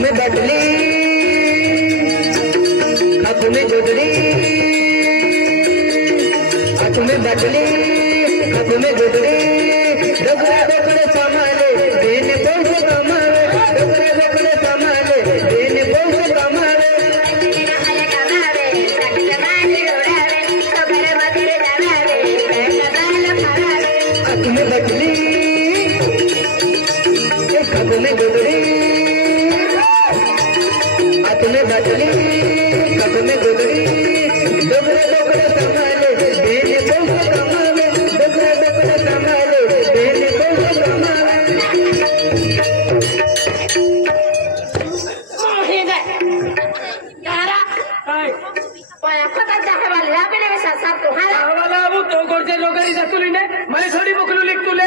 में बटली हाथ में जोदड़ी हाथ में बटली हाथ में जोदड़ी डगरे डगरे समाले दिन पैसे कमावे डगरे डगरे समाले दिन पैसे कमावे हाथ में बटली हाथ में जोदड़ी हाथ में बटली हाथ में जोदड़ी डगरे डगरे समाले दिन पैसे कमावे डगरे डगरे समाले दिन पैसे कमावे मला थोडी बोकलू लिख तुले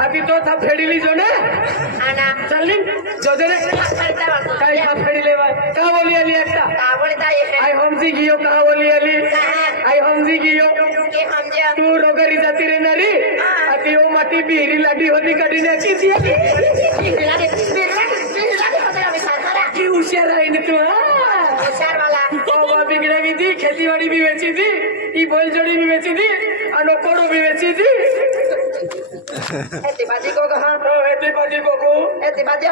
अभी तो था फेडीली जो ने चलली जो दे काय हा फेडीले का बोली आली एकटा आई हमजी गियो का बोली आली आई हमजी गियो तू रोगरी जाती रे नारी अति ओ माटी बिहरी लाडी होती कडी ने की की होशियार आहे ने तू बिगड़े भी थी खेती बाड़ी भी बेची थी ई बोल जोड़ी भी बेची थी अनोकोड़ो भी बेची थी एती बाजी को कहा तो एती बाजी को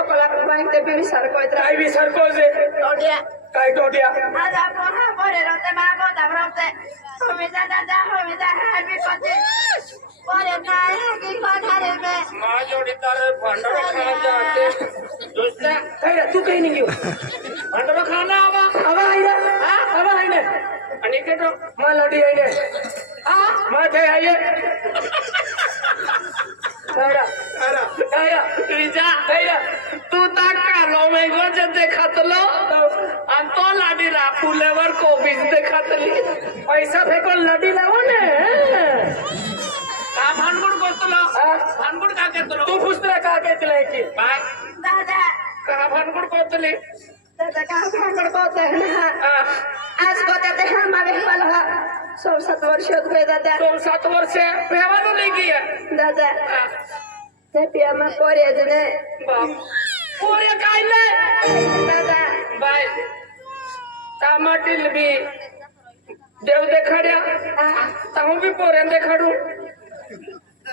कोला बैंक ते भी सरको इतना आई भी सरको से टोटिया काय टोटिया आज आप वहां परे रहते बाबू दाबरते हमेशा दादा हमेशा है भी कोते परे ना है की कोठारे में मां जोड़ी तारे भंडारा खाना चाहते दोस्त काय तू कहीं नहीं गयो भंडारा खाना आवा आई रे आवा आई ने आणि के तो मां लडी आई ने मां थे आई तू कालो मैंगो जे देखतलो आणि तो लाडी रा फुलेवर कोबीज देखतली पैसा फेको लडी लावो ने का भानगुड करतलो भानगुड का करतलो तू पुस्तक का केतले की बाय दादा का भानगुड करतली दादा का भांगड़ कोते ना आज कोते ते हम आगे वाला 7 वर्ष हो गए दादा 7 वर्ष पेवानो लेगी है दादा ते पिया में परे जने बाप पोरे काय नाही दादा बाय टमाटील बी देव देखाड्या ताहू बी पोरे देखाडू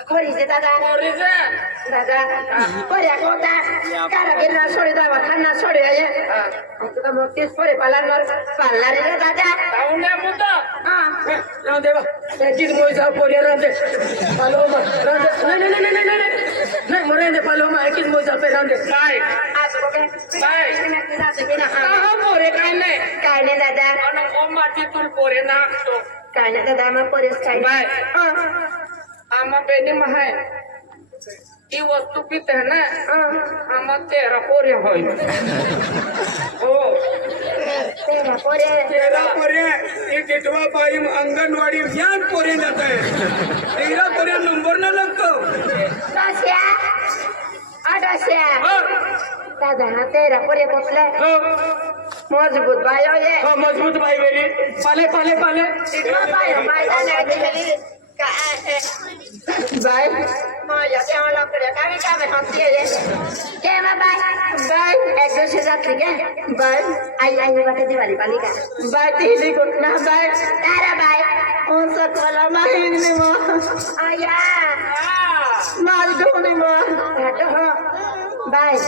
कोरी से दादा पोरी जे दादा परे कोता कारा गिरना सोडी दावा खाना सोडी आये तो का मोतीस परे पालनर पालनारे रे दादा ताहू ने मुद्दा हां राव देवा त्याचीच मोयसा पोरे रांदे पालो मा रांदे नाही मरे दे पालो मा एकीच मोयसा पे रांदे काय आज बघे काय ताहू पोरे काय नाही काय नाही दादा अन को माटी तुल पोरे ना तो काय नाही दादा मग परेस काय बाय आमा बेनी महाय ई वस्तू पित है ना आमा 13 पोरे होय हो तेरा परे तेरा पोरे ये टिटवा बाई अंगनवाड़ी ज्ञान पोरे जाता है तेरा पोरे नंबर ना लगतो दास्या आडास्या दादा ना तेरा परे कोसले हो मजबूत बायो ये हो मजबूत बाई मेरी पाले पाले पाले इतना बायो बाय जाने की का है बाय माया के वाला करे का में हंसी है के मा बाय एक दूसरे साथ ठीक है बाय आई बात दिवाली पाली का बाय तेली को ना बाय तारा बाय on sekolah main ni mo ayah mal doni mo aduh bye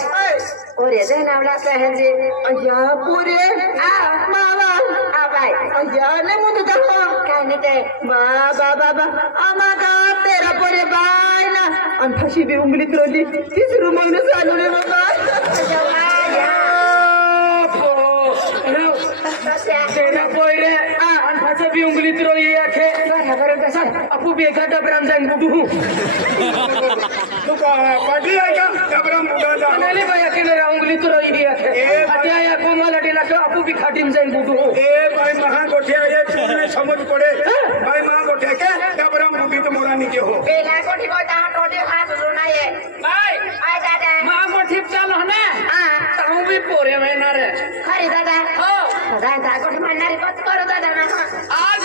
ore de namla sahenji ayah pure mama bye ayah ne mudu dah kani te baba amaga tera pure bye na an phashi bi ungli troli tisru maina salu ne baba ayah तेरा पोरे an phasa bi ungli troli आखे अपू भी एक डबराम जांग बुडू तू का पाटी आहे का डबराम बुडाला नाही बाई अकेले ungli troli दिया थे अत्या या कोमलडी ना अपू भी खाटीम जांग बुडू ए भाई महा गोठिया ये तुमने समझ पड़े भाई महा गोठिया के डबराम बुडी तो मोरा नहीं के हो बेला कोठी को ता टोटे हाथ सुना ये बाई आय दादा मां गोठी चल हने ताऊ भी पोरे में ना रे खरी दादा हो दादा कोठी मारणारी कत करू दादा ना आज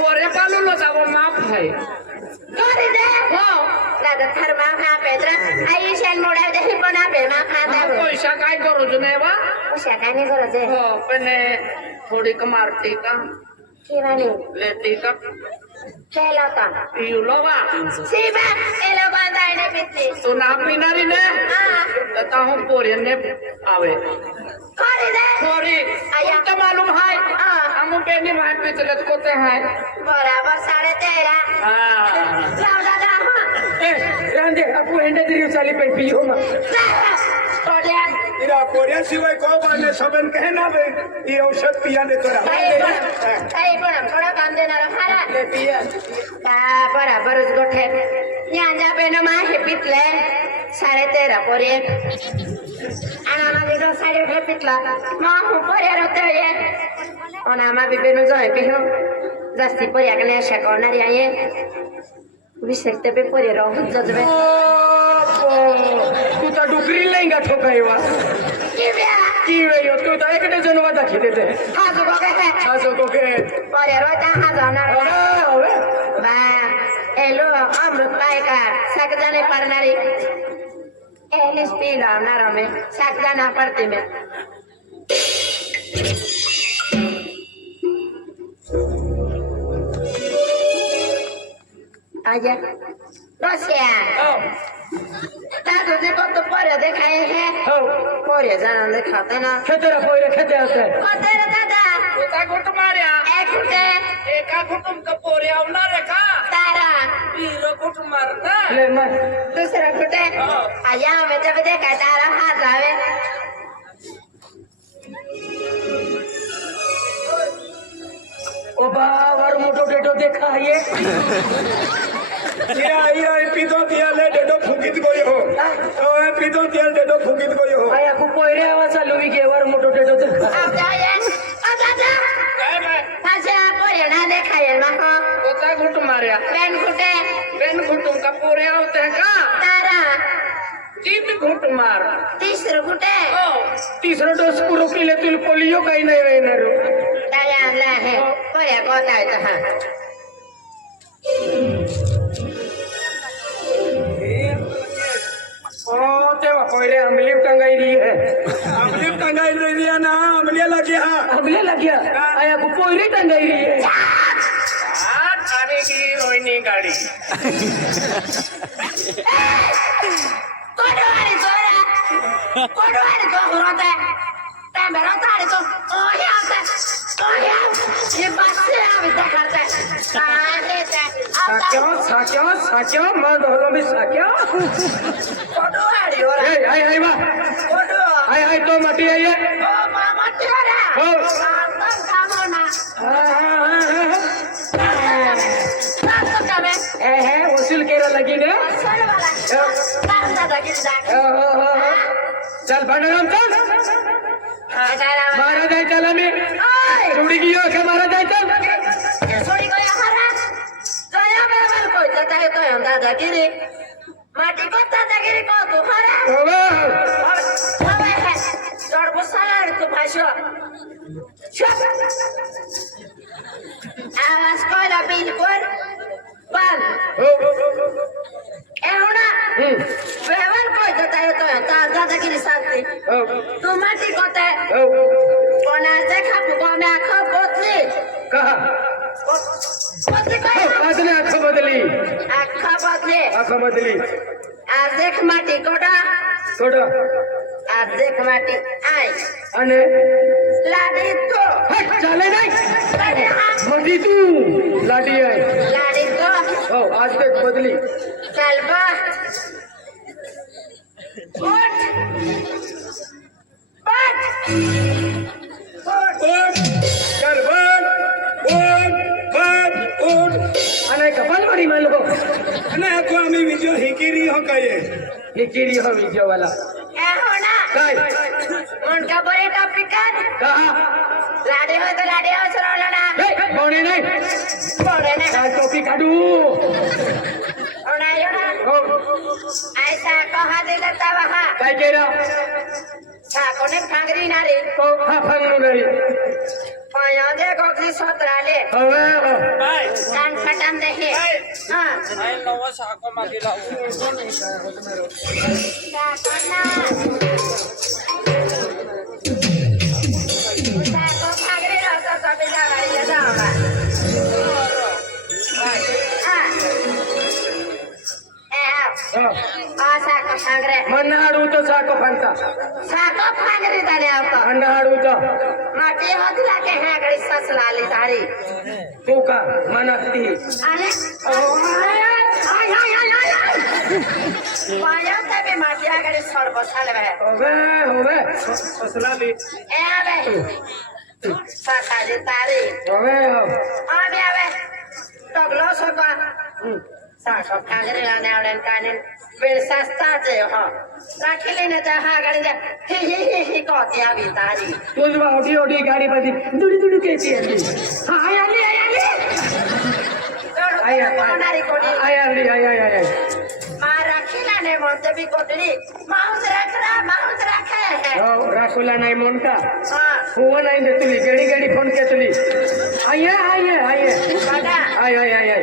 पोरे पालू लो जावो माफ है खरी दे हो दादा તો ઘરમાં ખા પેત્ર આયુષ્યાન મોડા દે પણ આપે માં ખાતા પૈસા કાંઈ કરું છું ને એવા પૈસા કાની કરો છે પણ થોડીક મારતી કા કેવાની લેતી કા ખેલો તો પીવલોવા સીબા એલો બાંધાઈને પીતી તું ના પીનારી ને હા તો હું પોરીને આવે કરી દે પોરી આયા તો માલુમ હાય હા અમુક એની માર પીતલે કોતે હાય બરાબર 13.5 હા જાવ દાદા હા એ રાંધે આપુ હેંડે દીરી ચાલી પેન પીઓ માં તોડ્યા ઈરા પોર્યા સિવાય કો બાને સબન કહે ના બે ઈ ઔષધ પિયા ને તોરા પણ થોડા કામ દેનારા ખારા લે પિયા બરાબર જ ગોઠે ત્યાં જા બેનો માં હે પીતલે 13.5 પોરે આનામાં બેનો 13.5 પીતલા માં હું પોરે રતે એ ઓનામાં બી બેનો જોય પીહો જાસ્તી પોર્યા કે આશા કરનારી આયે વિશેષ તે પોરે રહો જજવે તું તો ડુગરી લઈને ઠોકાઈવા કેવ્યા કી વેયો તું તો એક ડઝન વાદા ખીધે તે હા તો કોકે આ જો તો કે પોરે રોતા હા જાનારા હવે બા એલો અમૃત પાયકા સકજાને પરનારી એની સ્પીડ આવનાર અમે સકજાના પડતી મેં आजा रसिया दादू देखो तो पोरे देखाए है હો पोरे जाना दिखाते ना ખેતરા પોરે ખેતે આવતે तेरा दादा ઉતા ગુટ માર્યા एक उठे એકા કુટુંબ કપોરે આવનાર કા तारा વીરો ગુટ મારના લે માર दूसरा उठे आया मैं जब देखा तारा हाथ आवे ઓ બા વાર મોટો ડેટો દેખાય ઈરા ઈરા ઈ પીતો තිયાલે ડેડો ફૂકીત ગયો હો એ પીતો තිયાલ ડેડો ફૂકીત ગયો હો આયા કુ પોરે આવા ચાલુ વી કે વાર મોટો ડેટો દેખાય अब जाए ओ दादा કાય મે पाछे पोरे ना देखाए ना हो ઉતા ગુટ માર્યા बेन उठे બેન કુટુંબ કપોરે આવતે કા तारा तीन घुट मार तीसरा उठे ओ तीसरा डोज पूरो पीले तुल पोलियो काही नाही रहणार ताया ला है पोरे कोता है तो हाँ ओ तेव्हा पहिले आंबली टंगाई रही है आमली टंगाई रिया ना आमली लगे हा आंबले लग्या आया को पोरी टंगाई रही है आने की रोहिणी गाड़ी कोडवारी तोरा कोडवारी तो होता है ते मेरा तारी तो ओ या ये बात से अभी तक करता है आने से साक्या मैं दोनों में साक्या कोडवारी हो ए रहा आई बा कोडवा आई तो मटी आई है ओ मामा तेरा हो तब खामो ना तो कमे है वसूल केरा लगी ने चल वाला दादा दादा दादा चल भांडराम चल मारा जाय चला मी उडी गियो के मारा जाय चल सोडी गया हरा जया बेवर को जता है तो हम दादागिरी माटी को दादागिरी को तू हरा बाबा हवे है जोड़ बुसाला तू भाषो आवाज कोला बिल्कुल बंद ए होना बेवर को जता है तो हम दादागिरी साथी तू माटी को ते कोना देखा पुगोने आंखों पोतली कहा पोतली को आज ने आंख बदली आंखों पोतली आंख बदली आज देख माटी कोड़ा थोड़ा आज देख माटी आई અને लाडी तो હટ ચાલે નહીં लाडी हाँ મધી તું લાડી આય लाडी तो ઓ આજ તક બદલી चल बा उठ ઉઠ ચાલ ઉઠ અને કપાલ મારી માં લોકો અને આ તો અમે બીજો હિકીરી હો કહીએ એ કીડી હો વિજો વાલા ए होना કાઈ उनका बड़े टॉपिक कर કहा लाडी हो तो लाडी हो सरोला ना એ કોણે નહીં बड़े ने આ ટોપી કાઢું होना यो ना ઓ ऐसा कहा दे देता वहाँ કાઈ કેરા छाको ने फांगरी नारी તો હા ફંગનું નહીં पाया दे गोगरी सोतरा ले હવે कान खटम देखे હા આઈ નવો સાકો માંથી લાવું સાકો ભાગરે રહતો તો બીજા વાળી જતા હા સાકો ભાગરે મનાડું તો સાકો ફાંતા સાકો ભાગરે તારે આવતો મનાડું તો માટી હોતી લાગે હે ગળી સસલાલી તારી તું કા મનતી અને પાયા તબે માટી આગળ સરબ સાલવે હવે ફસલાલી એ આવે સાકાજી તારી હવે અમે આવે તગલો સકો સાકો ભાગરે આને આવડે કાને બેળ સસ્તા છે હો રાખી લઈને જા હા ગાડી હી કોતી આવી તારી તું જ ઓડી ઓડી ગાડી પછી દુડી કેતી હતી હા આલી કોનારી કોડી આય માં રાખીલા ને મોતે બી કોતરી માઉસ રાખે રાખોલા નાઈ મોનતા હા હું નાઈ દેતુલી ગડી ફોન કેતુલી આય બાડા આય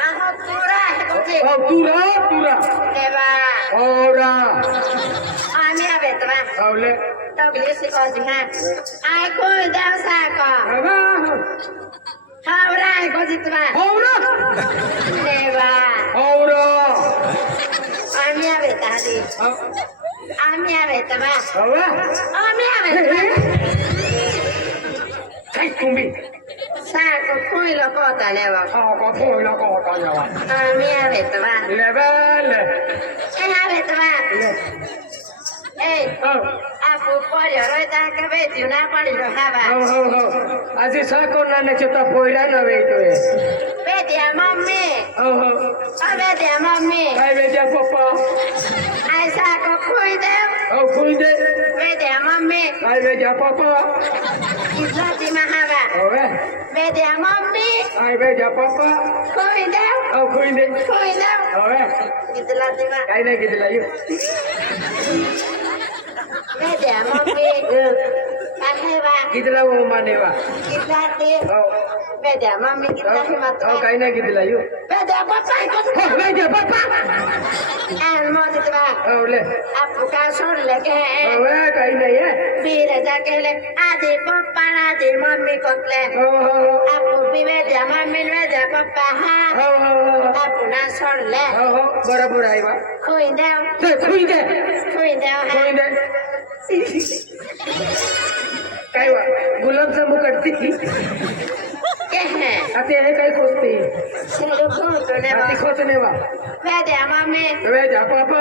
આહો તુરા હે કોતી ઓ તુરા લેવા ઓરા આમે આવે તવા આવલે તગલી સિકોજી હા આય કોઈ દેવ સાકો હવે હાવરા હે કોજી તવા ઓરા લેવા આમે આવે તારી આમે આવે તવા હવે આમે આવે કઈ તુંબી સાકો કોઈ લોકો તા લેવા સાકો કોઈ લોકો હોતા જવા આમે આવે તવા લેવલ એ આવે તવા એ આપો પડ્યો રોય તા કે બેઠ્યું ના પડી જો હાવા હો આજે સાકો નાને ચતા પોયડા ન વે તો બેઠ્યા મમ્મી હો બેઠ્યા મમ્મી કાઈ બેજા પપ્પા આ સાકો ખોઈ દેવ ખુઈ દે બેઠ્યા મમ્મી કાઈ બેજા પપ્પા ઇજ્જતીમાં હાવા હવે બેઠ્યા મમ્મી કાઈ બેજા પપ્પા ખોઈ દેવ ખુઈ દે હવે ઇજ્જતીમાં કાઈ નહીં કીધું લાયો બેઠ્યા મમ્મી કાહેવા કીધલા વો માનેવા ઇજ્જતી બેઠ્યા મમ્મી ઇજ્જતી મત કાઈ નહીં કીધું લાયો બેઠ્યા પપ્પા બેજા પપ્પા એન મોદિતવા ઓલે આપુ કા છોડ લેકે હવે કાઈ નહીં બીરે જાકેલે આદે પપ્પા આદે મમ્મી કોકલે હો આપુ પીવે દે મમ્મી વે દે પપ્પા હા આપુ ના છોડ લે હો બરાબર આવ્યા ખોઈ દેવ ખુઈ દે હા काय गुलाबजामू करती કે હે आता हे काय खोजते સેરો ખોતો ને ती खोचणे वा વે દે મમ્મી वे जा पापा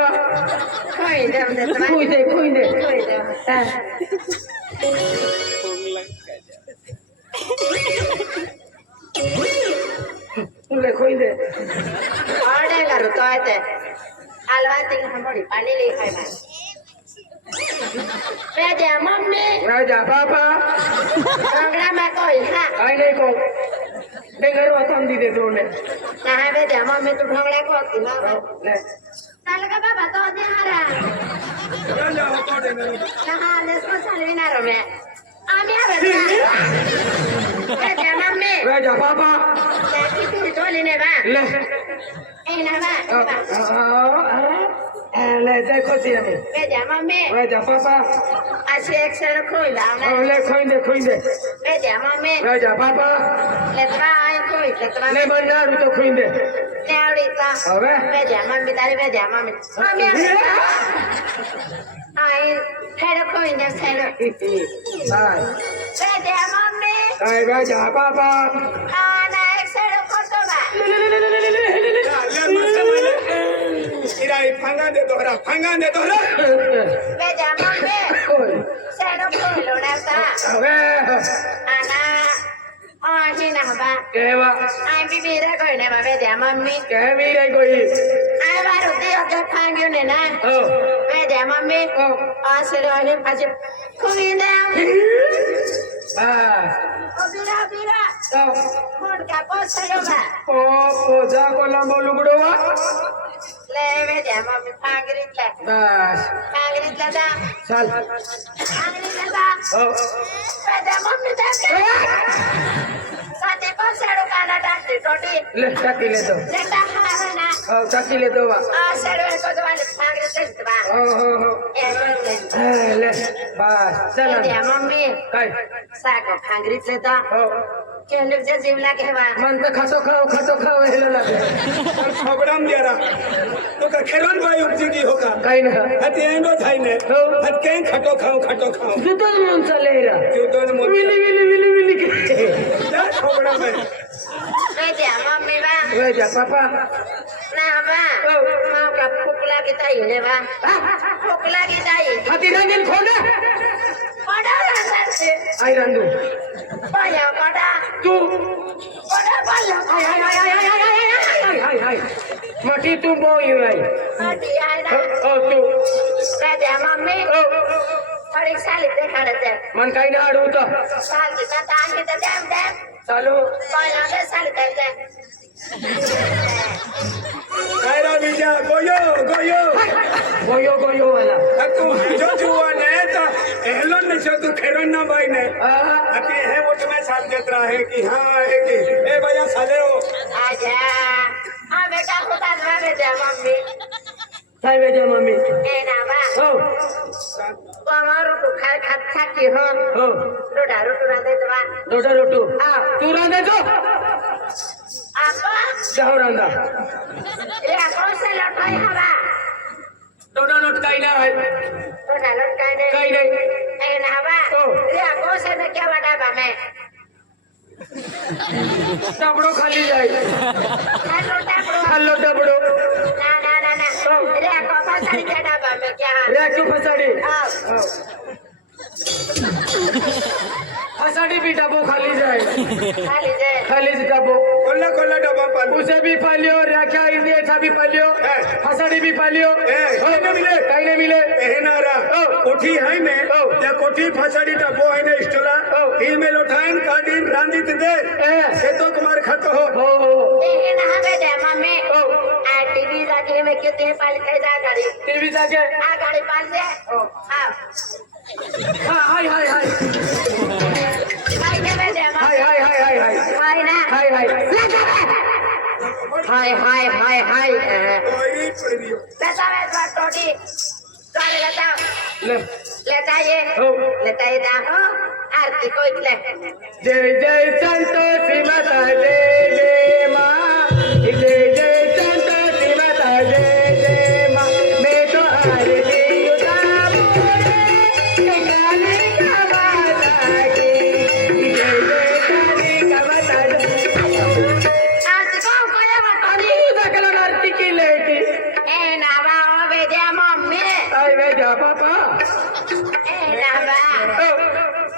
ખોઈ દેવ દે તમે खोई दे ખોઈ દેવ तुले खोई दे ઓર્ડર કરું તો આતે આલવા તી હંબડી પાણી લઈ ખાય માં વે દે મમ્મી वे जा पापा રંગડા માં કોઈ હા काय नहीं को बेगर वातन दी दे तोने ના વે દે મમ્મી તું ઢંગડા કોતી ના ले ચાલ કે બાબા તો દે હારા ના લેસો ચાલવી ના રમે આમે આવે વે દે મમ્મી वे जा पापा કી તું જોલી ને બા ले એ ના બા ले देखो सी हमें વે દે મમ્મી वे जा पापा આ છે એક સેર ખોઈ લાવ ને ले खोई दे વે દે મમ્મી वे जा पापा લેતવા આય ખોઈ લેતવા ले बनारू तो खोई दे ને આવડી તા હવે વે દે મમ્મી તારી વે દે મમ્મી મમ્મી આય હેડ ખોઈ દે સેર हाय વે દે મમ્મી काय वे जा पापा આ ના એક સેર ખોતો બા ફાંગા દે દોહરા વે દે મમ્મી સેર ખોઈ લો ના તા હવે આના આહી ના બા કેવા આય બીબી રે કોઈ ને વે દે મમ્મી કેવી રે કોઈ આય વારું દે કે ફાંગ્યું ને ના ઓ વે દે મમ્મી આ સેર આને પાછે ખોઈ દે બસ બીરા તો મોડકા પોસડો બા ઓ પોજા કો લાંબો લુગડો વા લે વે દે મમ્મી ફાંગરી લે બસ ફાંગરી લે દા ચાલ ફાંગરી લે દા ઓ વે દે મમ્મી દે साथे को सेड़ो काना डालते टोटी ले टाकी ले दो लेता है ना हो टाकी ले दो सेड़ो को तो वाले भाग से बा हो ले बस चल ये मम्मी काय साको भांगरीत लेता हो केले जे जीवला केवा मन पे खातो खाओ हेलो लागे प्रोग्राम दिया तो का खेलन भाई उपजी की होगा काही ना हती एंडो थाई ने हो हत के खटो खाओ जुतन मन चले रा जुदन मो विली के जा प्रोग्राम में वे मम्मी बा वे जा पापा ना बा मां का फुकला की ताई ने बा फुकला की ताई हाथी रंगीन खोने बड़ा रंगन से आई रंदू पाया बड़ा तू बड़ा पाया हाय मटी तू बोई आई हटी आई ना ओ तू वे मम्मी ओ थोड़ी साली देखा रहते मन काही ना आडू तो साल की ता आगे तो डैम चालू पाया के साल करते कायरा विजा गोयो वाला तू जो जुआ ने ता एहलन ने जो तू खेरन ना भाई ने अति है वो में साल जतरा है कि हां है कि ए भैया साले हो आजा हां बेटा खुदा दे दे मम्मी काय बेटा मम्मी ए ना बा हो हमारो तो खाए खा की हो हो रोटा दे दवा रोटू तू रांदे जो आपा जाओ रांदा ये कौन से लटाई हवा रोटा नोट काही ना है रोटा लटाई ने काही नाही ए ना बा ये कौन से में क्या बड़ा बा मैं टबड़ो खाली जाए खालो टबड़ो ना ये कौन सा क्या डब्बा में क्या रे क्यों फसाड़ी आओ फसाड़ी भी डबो खाली जाए खाली दे खाली डबो कोल्ला डब्बा पाल उसे भी पालियो राख्या इंडिया भी पालियो फसाड़ी भी पालियो काही नाही मिले ए नारा कोठी है ने त्या कोठी फसाडी डब्बो है ने स्टोला हिल में लोठाइन काडीन रांदित दे ए तो कुमार खत हो हो ये ना बे दे मम्मी आ टीवी लगी में कितने पाल के जा गाड़ी टीवी जाके आ गाड़ी पाल दे हां हाय भाई दे बे दे भाई ना हाय कोई पड़ियो लेता है बात टोटी चल लेता ले लेता ये दा हो आरती कोई ले जय संतोषी माता जय माँ जय संतोषी माता जय माँ मैं तो आरती उतारूं काली का माता की जय काली का माता आरती को ये बतानी दखल आरती की लेटी ए ना बा ओ बे दे मम्मी आई वे जा पापा ए ना बा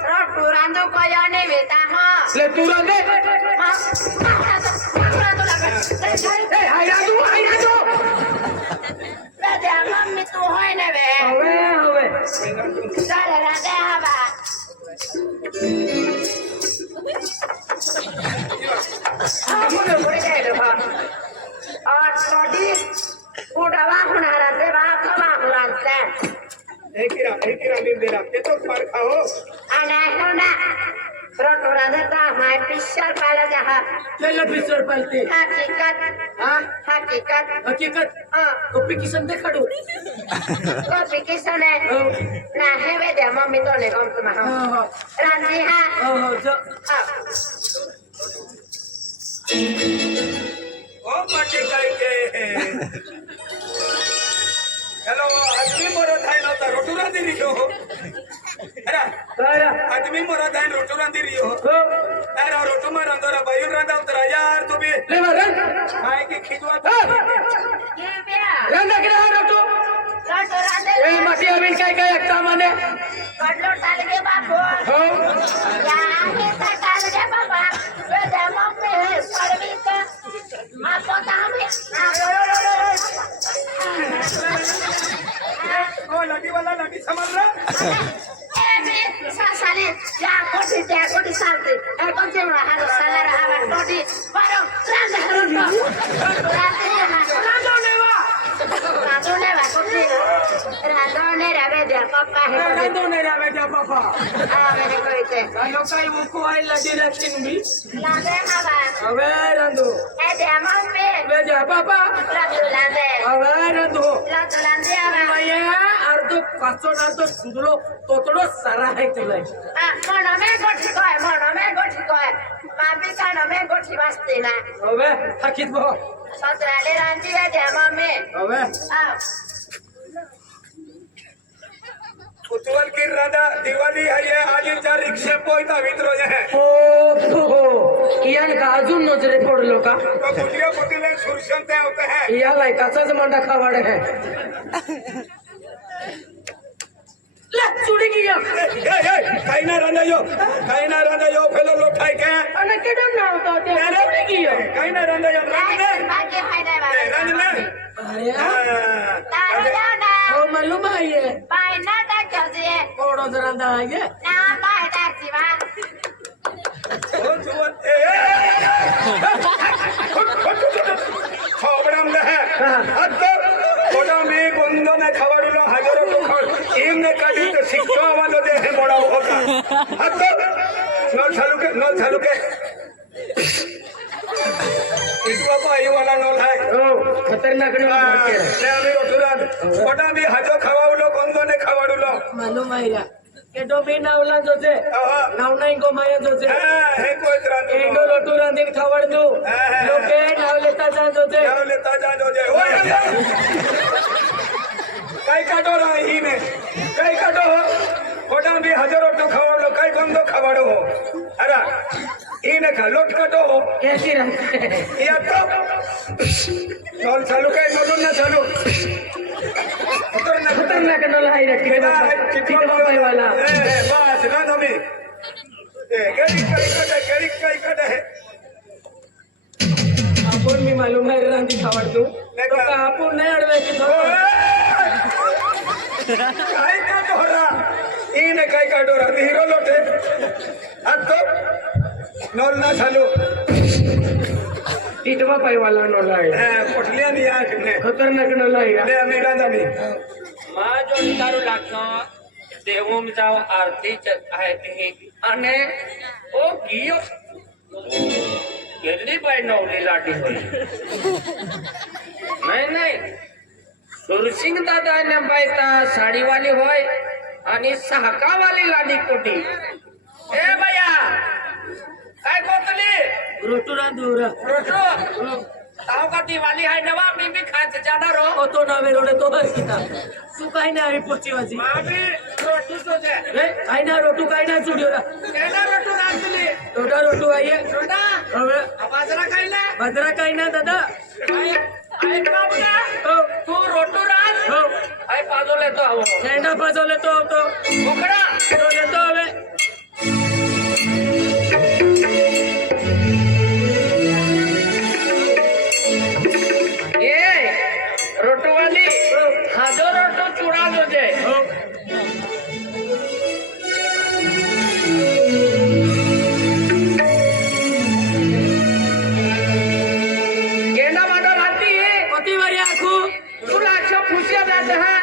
रोटू रांदो को या नहीं बेटा हां ले तू रांदे ए हाय रांदू बेटा मम्मी तू होय ने बे हवे चल रांदे हवा मुझे मुझे दे दो और टोटी उड़वा हुनारा दे बा खवा हुनारा एक ही दिन दे रहा ये तो कुमार खाओ आना होना रोटू रांदता माय पिक्चर पाला जहा ले पिक्चर पालते हकीकत हकीकत कॉपी किसन दे खडू कॉपी किसने ना है वे दे मम्मी तो ने कम तुम हां रांदी हां जो ओ पाटे काय के हेलो आदमी मोरा थाई न त रोटू रांदी रियो अरे काय आदमी मोरा थाई रोटू रांदी रियो हो अरे रोटू मार अंदर बायू रांदा उतरा यार तू भी ले रन काय की खिदवा ये बेया रन के रोटू रोटू रांदे ए मटी अबिन काय एकता माने कडलो टाल के बाबू हो या आगे ता टाल के बाबा वे दे मम्मी सरवी का मा पता हमें ओ लटी समझ रहा साले या कोटी सालते ए कौन से हारो साला रहा टोटी पारो रांदो ने वा कोटी रांदो ने रवे दे पप्पा है रांधो नहीं रहा बेटा पापा मैंने कोई थे लोग का वो को आई लड़ी रखती भी लादे हवा अबे रांधो ए दे मम्मी बेटा पापा लादे अबे रांधो लादे हवा मैं अर्धो पासो ना तो सुधलो तोतड़ो सारा है तुले मनो में गोठी कोय मामी कानो में गोठी वास्ते ना अबे हकीत बो ससुराले रांधी है दे मम्मी अबे कुतवल की राधा दिवाळी आहे आजीच्या रिक्षे पोयता वितरो आहे हो यान का अजून नजरे पडलो का तो गुजऱ्या पोटीला सुरशन ते होते है या लायकाचाच मंडा खावाड है ले चुड़ी गिया काही ना रांधा यो फेलो लोठाय के अने केडो ना होता ते चुड़ी गिया काही ना रांधा यो बाकी फायदा है रांधले अरे तारो जाना ओ मालूम है ये पाई ना ता जजे कोड़ो जरांदा है ये ना पाई टैक्सी वा हो जुवन छोबडम है अत्तो कोडा में गोंदो ने खवडलो हजारो तो खवड इमने काढी तो शिक्षा वालो दे है बड़ा होता अत्तो नल चालू के इतवा पाई वाला नल है ओ खतरनाक रे ले आम्ही उठुरात कोडा में हजो खवावलो गोंदो ने खवडलो मालूम है या केडो भी नावला जोते नाव नाही गो माया जोते हे कोई त्रान एडो लोटू रांदीन खवड दू लोके नाव लेता जा जोते नाव लेता जा जोते ओय काय काटो रा ही ने काय काटो कोडा में हजारो तो खवावलो काय गोंदो खवाडो अरे ही ने खा लोट काटो कैसी रहते या तो नल चालू काय नलून ना चालू खतरनाक नल हाई रखे चिकवा पाई वाला बस ना तुम्ही गरी काय कट है आपण मी मालूम है रांदी खावड दू तो का आपण नाही अडवे की काय काटो रा ही ने काय काटो रा हिरो लोटे आता नल ना चालू टिटवा पाई वाला नल है पोटलिया ની આંખ ને खतरनाक नल है લે અમે રાંધામી માં જો તારું લાગશો દેવું જાવ આરતી आहे ती અને ओ ગિયો કેટલી ભાઈ નવલી લાડી હોય नाही सुरसिंग दादा ने बायता साडीवाली होय आणि सहाकावाली लाडी कोटी ए भैया काय कोतली रोटू रांदू रोटो ताव का दिवाली है नवा मी भी खाते ज्यादा रो ओ तो नावे रोडे तो बस किता तू काय ना आवी पोची वाजी मामी रोटू तो दे ए काय ना रोटू काय ना चुडियो रा केना रोटू रांधली रोटा रोटू आये छोटा अबे बाजरा खायला भद्रा काय ना दादा आई बाबा तू रोटू रांध हो आई पाजो लेतो हवो नेंडा पाजो लेतो तो बोकडा तो लेतो हवे ए रोटू वाली हाजो रोटू चुरा दो दे हो गेंडा माडो राती कोती वारी आखू तुला अशा खुशिया जात हा